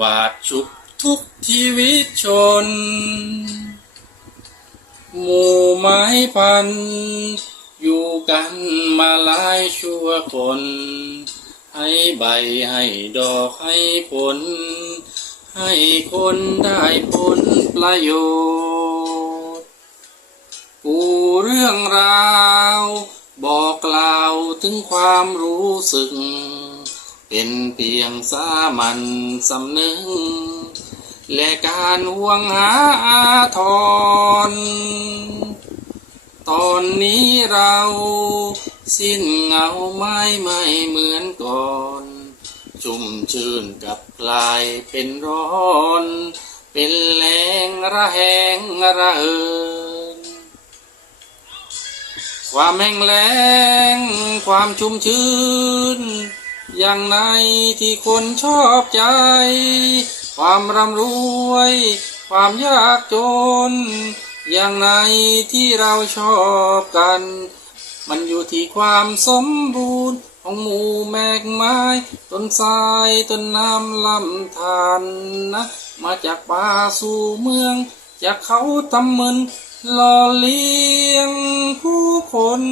วาดชุบทุกชีวิตชน หมู่ไม้พันธุ์อยู่กันมาหลายชั่วคน ให้ใบให้ดอกให้ผล ให้คนได้ผลประโยชน์ปูเรื่องราว บอกกล่าวถึงความรู้สึก เป็นเพียงสามัญสำนึกและการห่วงหาอาทร ตอนนี้เราสิ้นเงาไม่ไม่เหมือนก่อน ชุ่มชื่นกับกลายเป็นร้อน เป็นแรงระแหงระเหินความแห้งแล้งความชุ่มชื้น อย่างในที่คนชอบใจ ความร่ำรวย ความยากจน อย่างในที่เราชอบกัน มันอยู่ที่ความสมบูรณ์ของหมู่แมกไม้ต้นทรายต้นน้ำลำธารนะมาจากป่าสู่เมือง จากเขาทำมึนหล่อเลี้ยงผู้คน